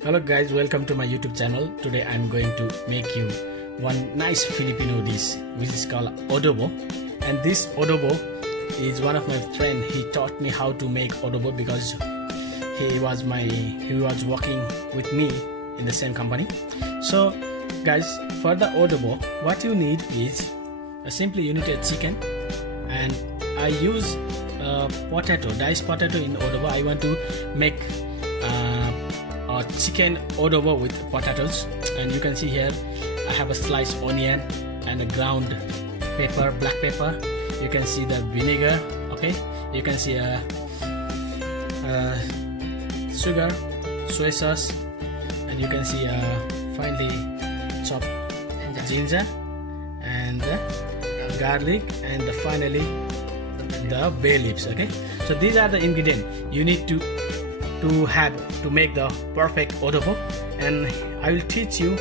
Hello guys, welcome to my YouTube channel. Today I'm going to make you one nice Filipino dish which is called adobo. And this adobo is one of my friend. He taught me how to make adobo because he was working with me in the same company. So guys, for the adobo what you need is simply you need a chicken, and I use potato, diced potato in adobo. I want to make a chicken adobo with potatoes, and you can see here I have a sliced onion and a ground pepper, black pepper. You can see the vinegar, okay, you can see sugar, soy sauce, and you can see finely chopped ginger and garlic, and finally the bay leaves. Okay, so these are the ingredients you need to have to make the perfect adobo, and I will teach you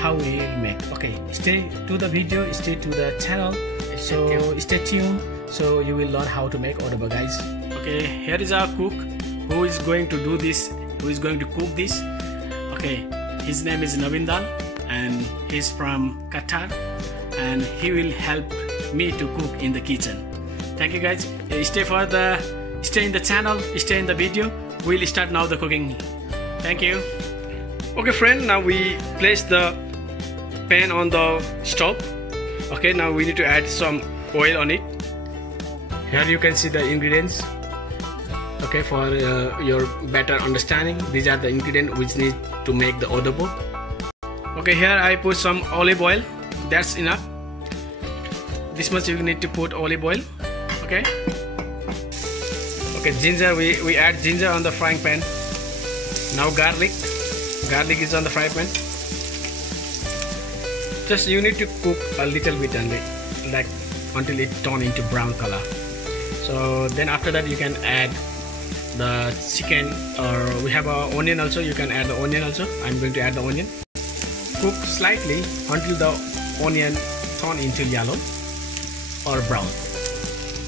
how we make. Okay, stay to the video, stay to the channel, so stay tuned, so you will learn how to make adobo, guys. Okay, here is our cook who is going to do this, who is going to cook this. Okay, his name is Navindal and he's from Qatar, and he will help me to cook in the kitchen. Thank you guys. Stay in the channel, stay in the video. We'll start now the cooking. Thank you. Okay friend, now we place the pan on the stove. Okay, now we need to add some oil on it. Here you can see the ingredients. Okay, for your better understanding, these are the ingredients which need to make the adobo. Okay, here I put some olive oil. That's enough. This much you need to put olive oil. Okay. Okay, ginger, we add ginger on the frying pan. Now garlic is on the frying pan. Just you need to cook a little bit only, like until it turn into brown color. So then after that you can add the chicken, or we have a onion also, you can add the onion also. I'm going to add the onion. Cook slightly until the onion turn into yellow or brown.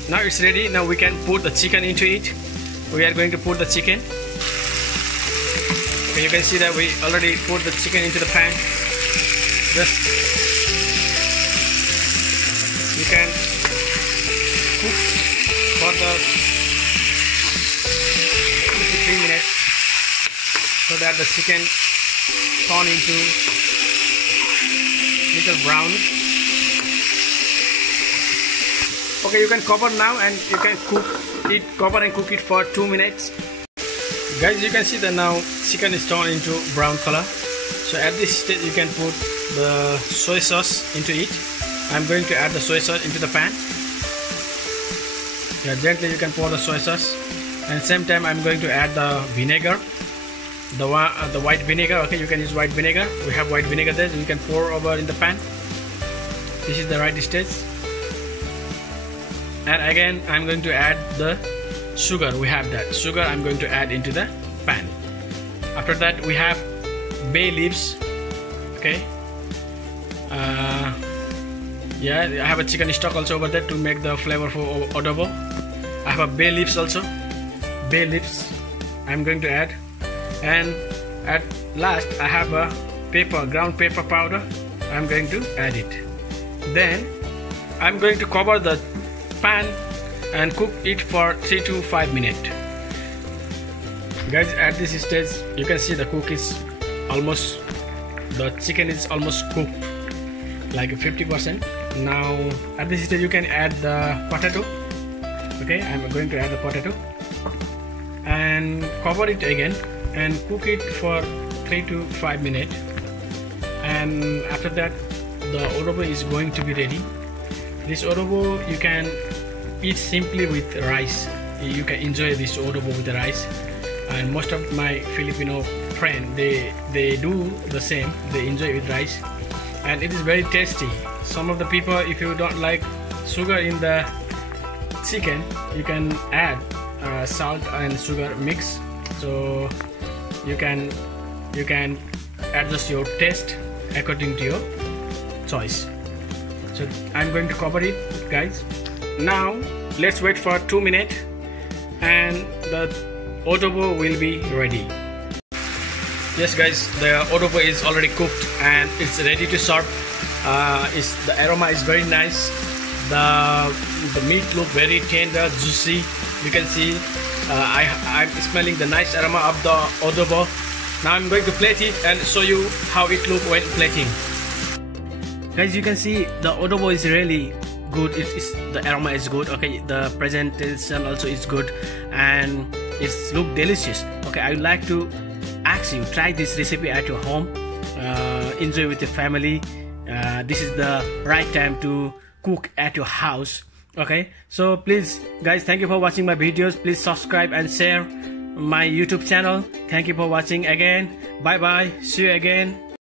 Now it's ready. Now we can put the chicken into it. We are going to put the chicken. Okay, you can see that we already put the chicken into the pan. Just you can cook for the 2 to 3 minutes so that the chicken turn into little brown. Okay, you can cover now and you can cover and cook it for 2 minutes. Guys, you can see that now chicken is turned into brown color. So at this stage you can put the soy sauce into it. I'm going to add the soy sauce into the pan. Yeah, gently you can pour the soy sauce, and same time I'm going to add the vinegar, the white vinegar. Okay, you can use white vinegar. We have white vinegar there. You can pour over in the pan. This is the right stage. And again I'm going to add the sugar. We have that sugar I'm going to add into the pan. After that we have bay leaves. Okay, yeah, I have a chicken stock also over there to make the flavorful adobo. I have a bay leaves also. Bay leaves I'm going to add, and at last I have a pepper, ground pepper powder. I'm going to add it. Then I'm going to cover the pan and cook it for 3 to 5 minutes. Guys, at this stage you can see the chicken is almost cooked, like 50%. Now at this stage you can add the potato. Okay, I'm going to add the potato and cover it again and cook it for 3 to 5 minutes. And after that the adobo is going to be ready. This adobo you can eat simply with rice. You can enjoy this adobo with the rice, and most of my Filipino friends they do the same. They enjoy it with rice, and it is very tasty. Some of the people, if you don't like sugar in the chicken, you can add salt and sugar mix. So you can adjust your taste according to your choice. So I'm going to cover it, guys. Now let's wait for 2 minutes and the adobo will be ready. Yes guys, the adobo is already cooked and it's ready to serve. The aroma is very nice. The meat look very tender, juicy. You can see I'm smelling the nice aroma of the adobo. Now I'm going to plate it and show you how it look when plating. Guys, you can see the adobo is really good. The aroma is good. Okay, the presentation also is good and it's look delicious. Okay, I would like to ask you, try this recipe at your home. Enjoy with your family. This is the right time to cook at your house. Okay, so please guys, thank you for watching my videos. Please subscribe and share my YouTube channel. Thank you for watching again. Bye bye, see you again.